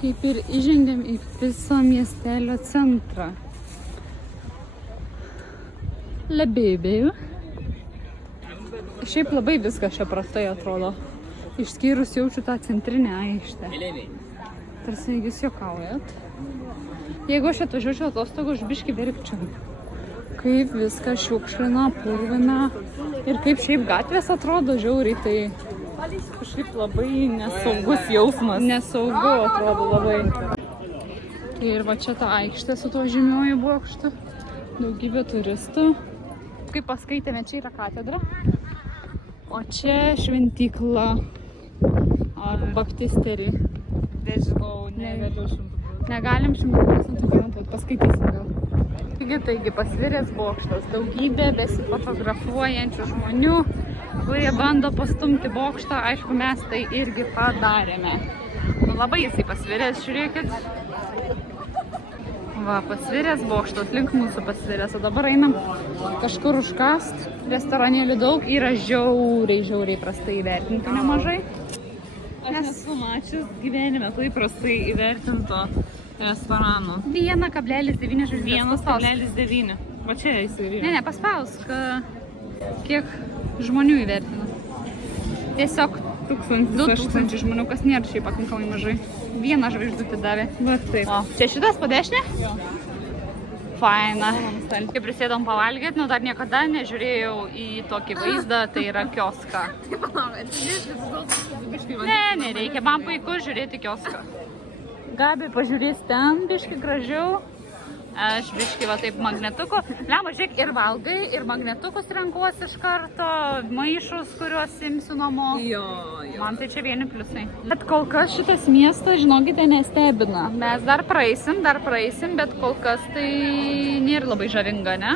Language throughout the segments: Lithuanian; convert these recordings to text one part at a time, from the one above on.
Kaip ir įžengėm į viso miestelio centrą. Lebėbėjų. Šiaip labai viskas čia prastai atrodo. Išskyrus jaučiu tą centrinę aikštę. Tarsi jūs juokaujat. Jeigu aš atvažiuočiau atostogų, aš biškį verkčiau. Kaip viskas šiukšlina, purvina. Ir kaip šiaip gatvės atrodo žiauriai, tai kažkaip labai nesaugus jausmas. Nesaugu atrodo labai. Ir va čia ta aikštė su tuo žymiuoju bokštu. Daugybė turistų. Kaip paskaitėme, čia yra katedra. O čia šventykla. Baptisterį. Nežinau, negaliu 100%. Negalim 100% garantuoti, paskaitysim gal. Taigi pasviręs bokštas, daugybė besifotografuojančių žmonių, kurie bando pastumti bokštą, aišku, mes tai irgi padarėme. Labai jisai pasviręs, žiūrėkit. Va, pasviręs bokštas, link mūsų pasviręs, o dabar einam kažkur užkast. Restoranėlių daug, yra žiauriai prastai įvertinti nemažai. Aš nesu mačius gyvenime taip prastai įvertinto restorano. 1,9 žvaigždės. 1,9. Va čia įsivyrė. Ne, paspausk, kiek žmonių įvertina. Tiesiog 2000 žmonių, kas nėra šiaip pakankamai mažai. 1 žvaigždutį davė. Va taip. O, čia šitas po dešinę? Jo. Faina. Kai prisėdom pavalgyti, dar niekada nežiūrėjau į tokį vaizdą, tai yra kioską. Ne, nereikia, man puiku žiūrėti kioską. Gabi pažiūrės ten, biški gražiau. Aš biški va taip magnetuku. Lema, žiūrėk, ir valgai, ir magnetukus renkuosi iš karto, maišus, kuriuos imsiu namo. Jo. Man tai čia vieni pliusai. Bet kol kas šitas miestas, žinokite, nestebina. Mes dar praeisim, bet kol kas tai nėra labai žavinga, ne?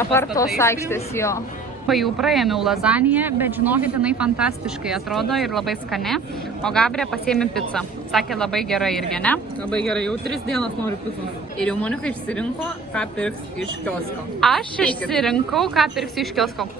Apart tos aikštės, jo. Jau praėmiau lazaniją, bet žinokit, jinai fantastiškai atrodo ir labai skane. O Gabrielė pasiėmė pizzą. Sakė, labai gerai irgi, ne? Labai gerai, jau 3 dienas noriu picos. Ir jau Monika išsirinko, ką pirks iš kiosko. Aš išsirinkau, ką pirksiu iš kiosko.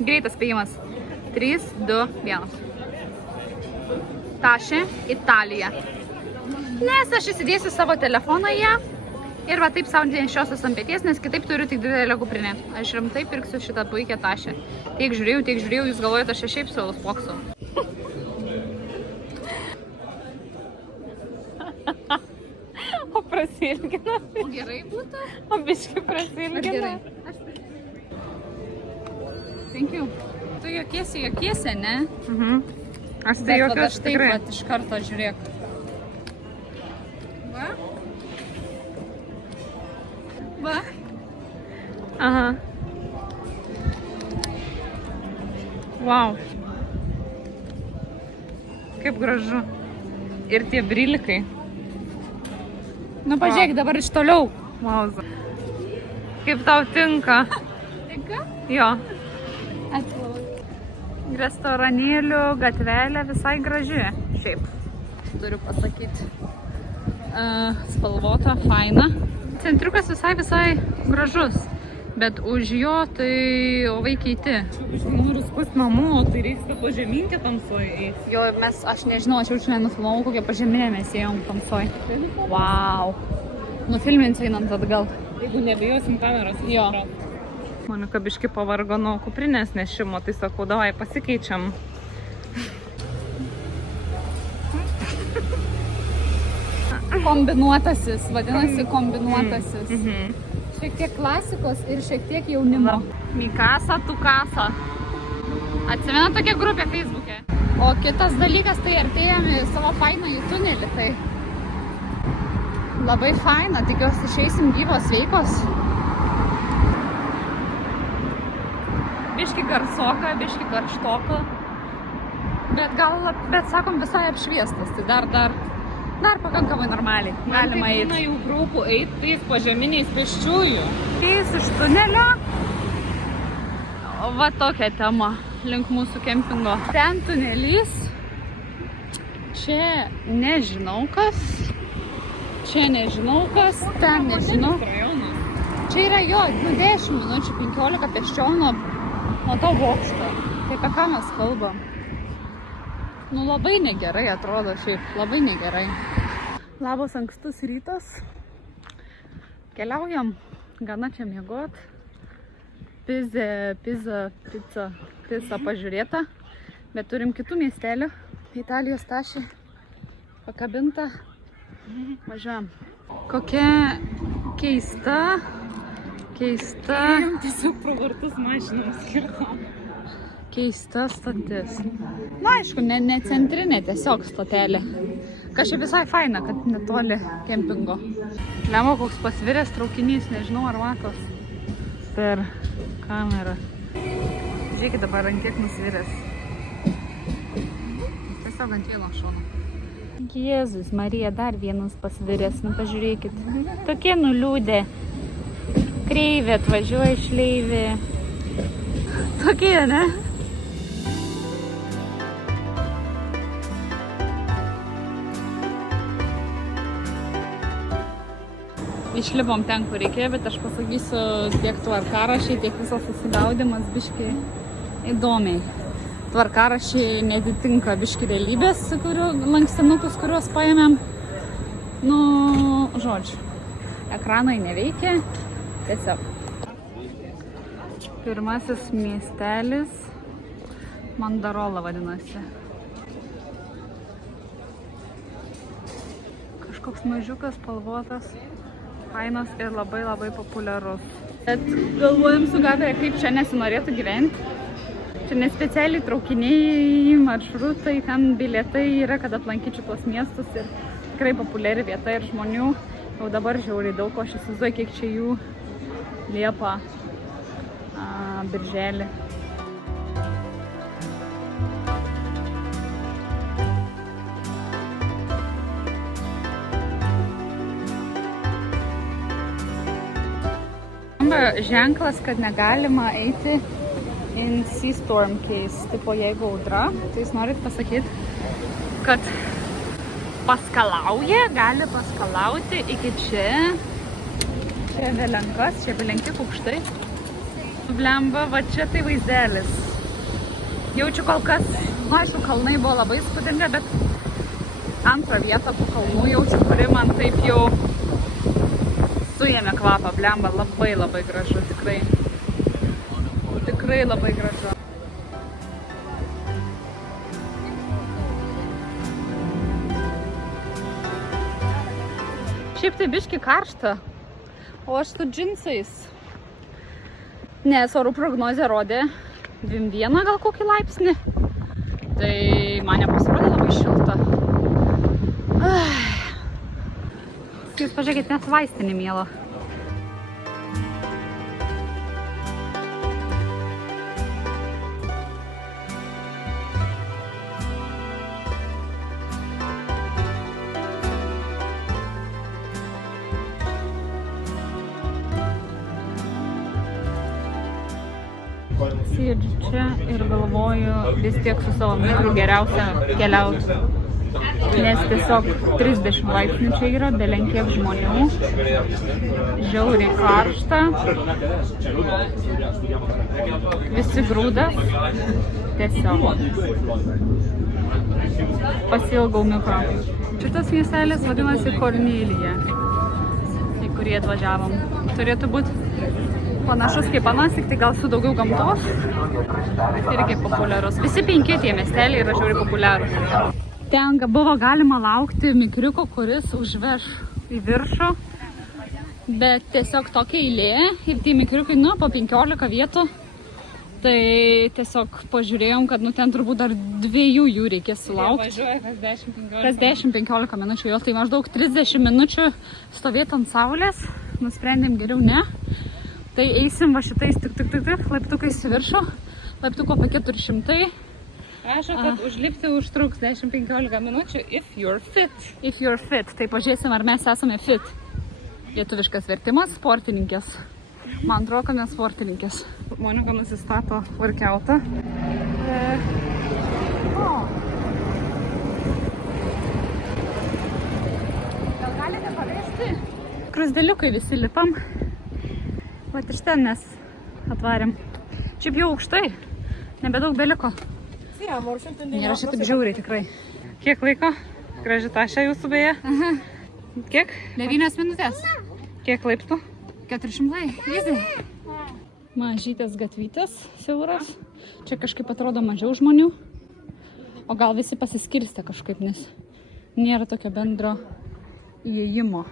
Greitas spėjimas. 3, 2, 1. Tašė, Italija. Nes aš įsidėsiu savo telefoną į ją. Ir va taip savo nešiosios ant peties, nes kitaip turiu tik didelę kuprinę. Aš rimtai pirksiu šitą puikią tašę. Tiek žiūrėjau, jūs galvojate, aš šiaip su spoksu. O prasilgina. O gerai būtų? O biškai prasilgina. Thank you. Tu jokiesi, ne? Aš tai jokios tikrai. Bet iš karto žiūrėk. Va. Aha. Wow. Kaip gražu. Ir tie brilikai. Nu, pažiūrėk, dabar iš toliau. Wow. Kaip tau tinka? Tinka? Jo. Restoranėlių gatvelė visai graži. Šiaip. Turiu pasakyti. Spalvota, faina. Centriukas visai gražus, bet už jo tai ovai keiti. Noriu skust namo, tai reiks pažeminti tamsoj eiti. Jo, aš nežinau, aš jau nenufilmavau, kokią pažeminę mes ėjom tamsoj. Wow. Nufilminsiu einant atgal. Jeigu nebijosim kameros. Jo. Monika biški pavargo nuo kuprinės nešimo, tai sakau, davai pasikeičiam. Kombinuotasis, vadinasi kombinuotasis. Šiek tiek klasikos ir šiek tiek jaunimo. Mikasa, Tukasa. Atsimena tokia grupė Facebook'e. O kitas dalykas, tai artėjame savo fainąjį tunelį. Tai labai faina, tikiuosi išeisim gyvos, sveikos. Biški garsoka, biški karštoka. Bet sakom, visai apšviestas, tai dar pakankamai normaliai. Galima eiti. Man jau grupų eiti tais pažeminiais pėsčiųjų. Eis iš tunelio. Va tokia tema link mūsų kempingo. Ten tunelys. Čia nežinau kas. Ten nežinau. Čia yra jo, 10 minučių, 15 pėsčiom nuo to bokšto. Tai apie ką mes kalbam? Nu labai negerai atrodo šiaip, labai negerai. Labas ankstus rytas. Keliaujam, gana čia miegot. Pizza pažiūrėta, bet turim kitų miestelių. Italijos tašį pakabinta. Važiuojam. Kokia keista. Tiesiog pravartus mašinoms skirta. Keista stotis. Na, aišku, ne centrinė, tiesiog stotelė. Kažkaip visai faina, kad netoli kempingo. Lemo koks pasviręs traukinys, nežinau ar matos per kamerą. Žiūrėkit dabar ant kiek nusviręs. Tiesiog ant vieno šono. Jėzus, Marija, dar vienas pasviręs, nu pažiūrėkit. Tokie nuliūdė. Kreivė atvažiuoja šleivė. Tokie, ne? Išlipom ten, kur reikėjo, bet aš pasakysiu tiek tvarkarašiai, tiek visas susigaudimas biški įdomiai. Tvarkarašiai netitinka biški realybės, lankstinukus, kuriuos paėmėm. Nu, žodžiu, ekranai neveikia, tiesiog. Pirmasis miestelis, Mandarola vadinasi. Kažkoks mažiukas, spalvotas. Fainas ir labai populiarus. Bet galvojam su Gabija, kaip čia nesinorėtų gyventi. Čia nespecialiai traukiniai, maršrutai, ten bilietai yra, kad aplankyčiau tuos miestus ir tikrai populiari vieta ir žmonių. Jau dabar žiauriai daug, aš įsivaizduoju, kiek čia jų Liepą, birželį. Ženklas, kad negalima eiti in sea storm case, tipo jeigu audra, tai jūs norit pasakyti, kad paskalauja, gali paskalauti iki čia. Čia Velenkas, čia Velenki kukštai. Blemba, va čia tai vaizdelis. Jaučiu kol kas, aišku, kalnai buvo labai įspūdinga, bet antrą vietą po kalnų jaučiu, kuri man taip jau suėmė kvapą, blemba, labai gražu, tikrai. Tikrai labai gražu. Šiaip tai biški karšta, o aš su džinsais. Nes orų prognozė rodė 21 gal kokį laipsnį. Tai man nepasirodė labai šilta. Jūs pažiūrėkit, net vaistinį mielą. Sėdžiu čia ir galvoju vis tiek su savo mikru geriausia keliauti. Nes tiesiog 30 laipsnių čia yra, belenkiek žmonių, žiauriai karšta, visi grūdas, tiesiog pasiilgau mikro. Šitas miestelis vadinasi Kornelija, į kurį atvažiavom. Turėtų būti panašus kaip anas, tik tai gal su daugiau gamtos, irgi populiarus. Visi 5 tie miesteliai yra žiauriai populiarus. Ten buvo galima laukti mikriuko, kuris užveš į viršų, bet tiesiog tokia eilė ir tie mikriukai, nu, po 15 vietų. Tai tiesiog pažiūrėjom, kad, nu, ten turbūt dar 2 jų reikės sulaukti. Jie važiuoja kas 10-15 minučių, jo, tai maždaug 30 minučių stovėti ant saulės, nusprendėm geriau ne. Tai eisim va šitais tik laiptukais į viršų, laiptuko apie 400. Rašo, kad užlipti užtruks 10-15 minučių if you're fit. If you're fit. Tai pažiūrėsim, ar mes esame fit. Lietuviškas vertimas, sportininkės. Man atrodo, kad mes sportininkės. Monika nusistato workoutą. Gal galite pavesti? Krusdeliukai visi lipam. Vat iš ten mes atvarėm. Šiaip jau aukštai, nebedaug beliko. Nėra šitaip žiauriai tikrai. Kiek laiko? Graži tašė jūsų beje. Kiek? 9 minutės. Kiek laiptų? 400. Easy. Mažytės gatvytės siauras. Čia kažkaip atrodo mažiau žmonių. O gal visi pasiskirstė kažkaip, nes nėra tokio bendro įėjimo.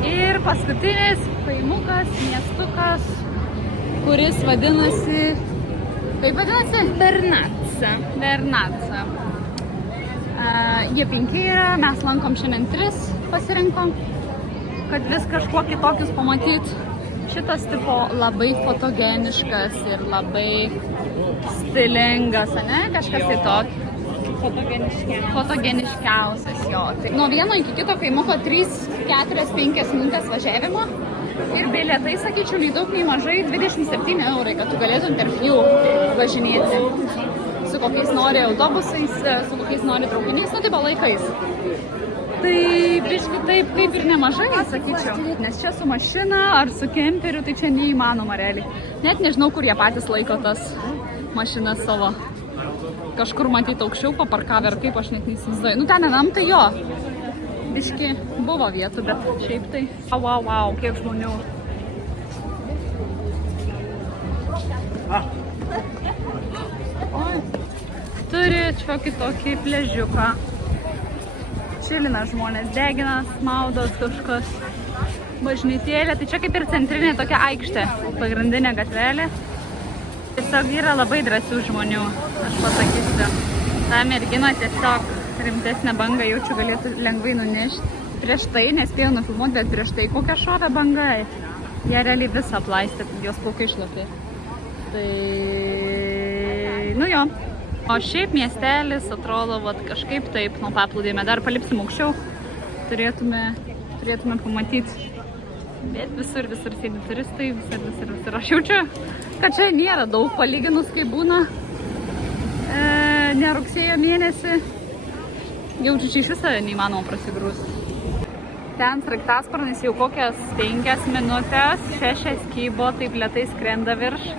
Ir paskutinis kaimukas, miestukas, kuris vadinasi, kaip vadinasi? Bernatsa. Jie 5 yra, mes lankom šiandien 3 pasirinkom, kad vis kažkuo kitokius pamatyt. Šitas tipo labai fotogeniškas ir labai stilingas, ne? Kažkas tai tokio. Fotogeniškiausias jo. Tai nuo vieno iki kito kaimuko 3, 4, 5 minutės važiavimo. Ir bilietai, sakyčiau, nei daug, nei mažai, 27 eurai, kad tu galėtum tarp jų važinėti. Su kokiais nori autobusais, su kokiais nori traukiniais, nu tipo laikais. Tai biški taip kaip ir nemažai, sakyčiau. Nes čia su mašina ar su kemperiu, tai čia neįmanoma realiai. Net nežinau, kur jie patys laiko tas mašinas savo. Kažkur matyti aukščiau paparkavę ar kaip, aš net neįsivaizduoju. Nu ten vienam tai jo. Biški buvo vietų, bet šiaip tai. Wow, kiek žmonių. Oi. Turi šiokį tokį pležiuką. Čilina žmonės, deginas, maudos kažkas. Bažnytėlė, tai čia kaip ir centrinė tokia aikštė, pagrindinė gatvelė. Tiesiog yra labai drąsių žmonių, aš pasakysiu. Ta mergina tiesiog rimtesnę bangą jaučiu galėtų lengvai nunešti. Prieš tai, nespėjau nufilmuoti, bet prieš tai kokią šovę bangą. Jie realiai visą aplaistė, jos plaukai išlapė. Tai... nu jo. O šiaip miestelis atrodo vat, kažkaip taip, nuo paplūdėme. Dar palipsim aukščiau, turėtume pamatyti. Bet visur sėdi turistai, visur. Aš jaučiu, kad čia nėra daug palyginus, kai būna ne rugsėjo mėnesį. Jaučiu, čia iš viso neįmanoma prasigrūsti. Ten sraigtasparnis jau kokias 5 minutės, 6 kybo, taip lėtai skrenda virš.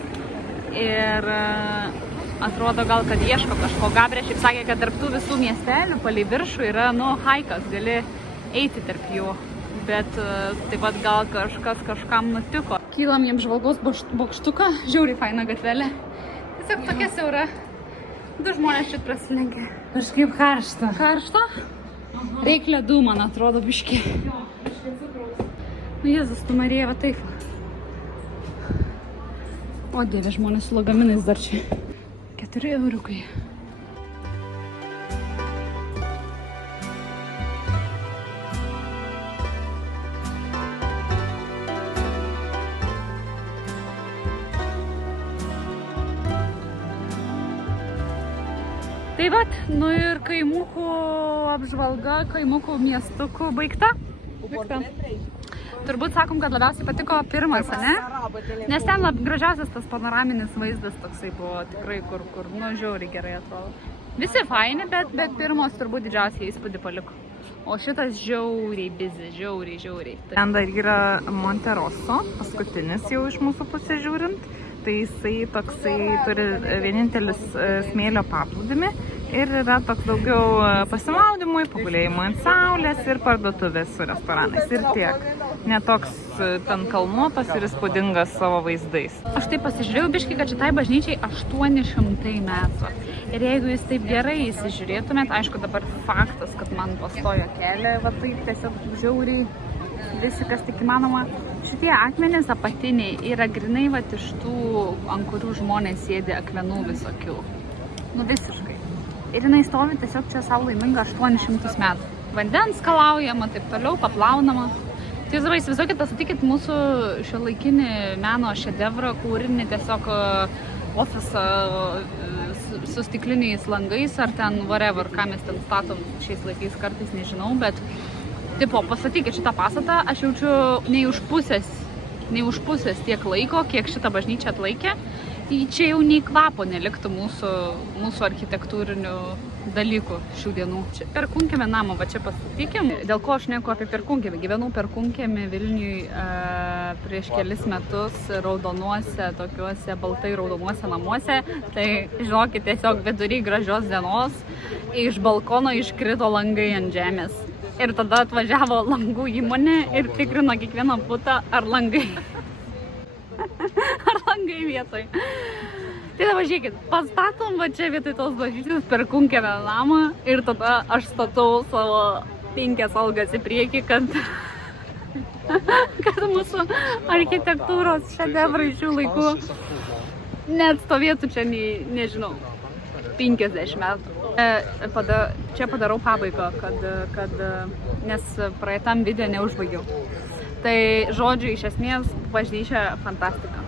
Ir atrodo gal, kad ieško kažko. Gabrė šiaip sakė, kad tarp tų visų miestelių palei viršų yra, haikas, gali eiti tarp jų. Bet taip pat gal kažkam nutiko. Kylam jiems žvalgos bokštuką, žiauriai faina gatvelė. Tiesiog tokia siaura. 2 žmonės čia prasilenkia. Kažkaip karšta. Karšta? Reik ledų, man atrodo, biški. Nu, Jėzus, tu Marija, va taip. O dieve, žmonės su lagaminais dar čia. 4 euriukai. Tai vat, nu ir kaimukų apžvalga, kaimukų miestukų baigta. Turbūt sakom, kad labiausiai patiko pirmas, ne? Nes ten gražiausias tas panoraminis vaizdas toksai buvo tikrai, kur žiauriai gerai atrodo. Visi faini, bet pirmos turbūt didžiausiai įspūdį paliko. O šitas žiauriai busy, žiauriai. Ten dar yra Monte Rosso, paskutinis jau iš mūsų pusės žiūrint. Tai jisai toksai turi vienintelis smėlio paplūdimį ir yra toks daugiau pasimaudimui, pagulėjimui ant saulės ir parduotuvės su restoranais ir tiek. Netoks ten kalnuotas ir įspūdingas savo vaizdais. Aš taip pasižiūrėjau biškai, kad šitai bažnyčiai 800 metų. Ir jeigu jūs taip gerai įsižiūrėtumėt, aišku dabar faktas, kad man pastojo kelią, va taip tiesiog žiauriai visi, kas tik įmanoma. Šitie akmenys apatiniai yra grinai va iš tų, ant kurių žmonės sėdi akmenų visokių. Nu visiškai. Ir jinai stovi tiesiog čia savo laiminga 800 metų. Vandens skalaujama, taip toliau, paplaunama. Tai jūs dabar įsivaizduokit, pastatykit mūsų šiuolaikinį meno šedevrą kūrinį, tiesiog ofisą su stikliniais langais ar ten whatever, ką mes ten statom šiais laikais, kartais nežinau, bet tipo, pastatykit šitą pastatą, aš jaučiu nei už pusės tiek laiko, kiek šitą bažnyčią atlaikė. Čia jau nei kvapo neliktų mūsų architektūrinių dalykų šių dienų. Čia Perkūnkiemio namą, va čia pastatykim. Dėl ko aš neku apie Perkūnkiemį? Gyvenau Perkūnkiemį Vilniui prieš kelis metus raudonuose, tokiuose baltai raudonuose namuose. Tai žinokit, tiesiog vidury gražios dienos iš balkono iškrito langai ant žemės. Ir tada atvažiavo langų įmonė ir tikrino kiekvieną butą, ar langai vietoj. Tai dabar žiūrėkit, pastatom va čia vietoj tos bažnyčios Perkūnkiemio namą ir tada aš statau savo 5 algas į priekį, kad mūsų architektūros šedevrai šių laikų net stovėtų čia, nežinau, 50 metų. Čia padarau pabaigą, nes praeitam video neužbaigiau. Tai žodžiu, iš esmės, bažnyčia fantastika.